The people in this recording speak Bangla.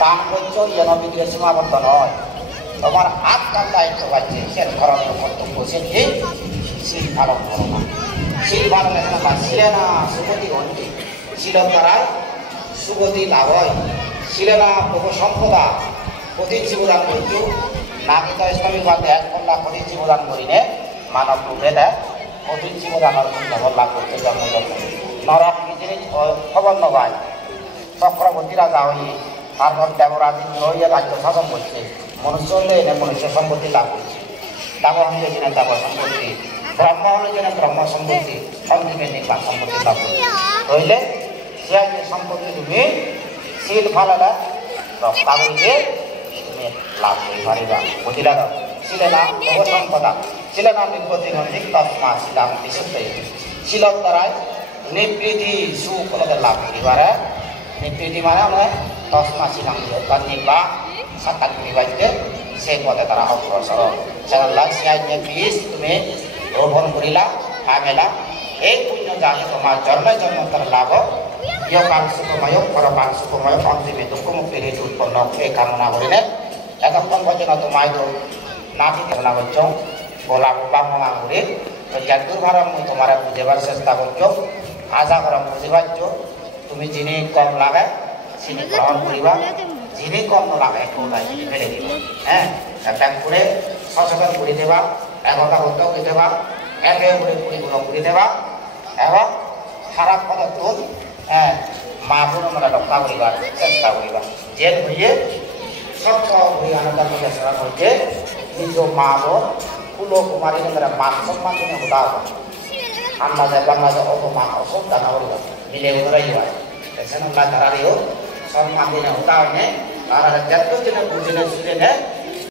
দান করছো যেন বিক্রি সীমাবদ্ধ নয়, তোমার আত্মার দায়িত্ব পাচ্ছে সে ধরনের কর্তব্য সে শীল পালন করো না। শীল পালনের না শিলে না সুগতি ঘটে, শিলের দ্বারা সুগতি লাভ হয়। শিলে না বহু সম্পদা কঠিন জীবদান করছো না, কিন্তু ইসলামী বাদে এক কন্যা কঠিন জীবদান করিনে মানব রূপে দেয় কঠিন জীবদানের খবর লাভ করতে জন্ম নরক কি জিনিস খবর নয়। চক্রবর্তী রাজা হয়ে তারপর দেবরাজ হইয়া রাজ্য শাসন করছে, মনুষ্য হলে এনে মনুষ্য সম্পত্তি লাভ করছে, দেব হলে কিনা দেব সম্পত্তি, ব্রহ্ম হলে কিনা ব্রহ্ম সম্পত্তি, অন্তিমে নির্বাণ সম্পত্তি লাভ করছে। হইলে সে সম্পত্তি তুমি শীল ফালালে রক্ষা করিলে তুমি লাভ করে পারিবা। বুঝিলা তো? ছিলে না সম্পদা, ছিলে না নিবৃত্তি নদী তৎমা শিলাম বিশুদ্ধ। শিলর দ্বারাই নিবৃত্তি সুখ লাভ করিবারে। নিবৃত্তি মানে আমরা তৎমা শিলাম তার নির্বাহ সাক্ষাৎ করিবাইতে সেই পথে তারা অগ্রসর। সেগুলা সিয়াই বীজ তুমি রোপণ করিলা খামেলা, এই পুণ্য জানে তোমার জন্মে জন্মান্তর লাভ, ইহকাল সুখময় পরকাল সুখময় অন্তিমে দুঃখমুক্তির হেতু উৎপন্ন এই কামনা করিলে এতক্ষণ পর্যন্ত তোমায় তো নাতি কামনা করছ গোলা বাংলা করে যদ্দূর ভার মুই তোমার বুঝেবার চেষ্টা করছ, আশা করা বুঝে পারছ। তুমি যিনি কম লাগায় চিনি গ্রহণ করিবা, যিনি কম লাগায় একটু ফেলে দিবা। হ্যাঁ, একটা করে সচেতন করে দেবা, একতা উদ্যোগ দেবা, একে করে পরিপূরণ করে দেবা এবং খারাপ পদার্থ মা বোন আমরা রক্ষা করিবার চেষ্টা করিবা। জেল হইয়ে স্বচ্ছ হয়ে আনন্দের মধ্যে স্মরণ হচ্ছে নিজ মা বোন কুলো কুমারী আমরা মান সম্মান জন্য হতা হবো। আন্দাজে বান্দাজে অপমান অসম জানা করিবা মিলে উড়াই হয় সেন তারারেও সম্মান দিনে হতা হয়নি তারা যত দিনে বুঝিলে শুনে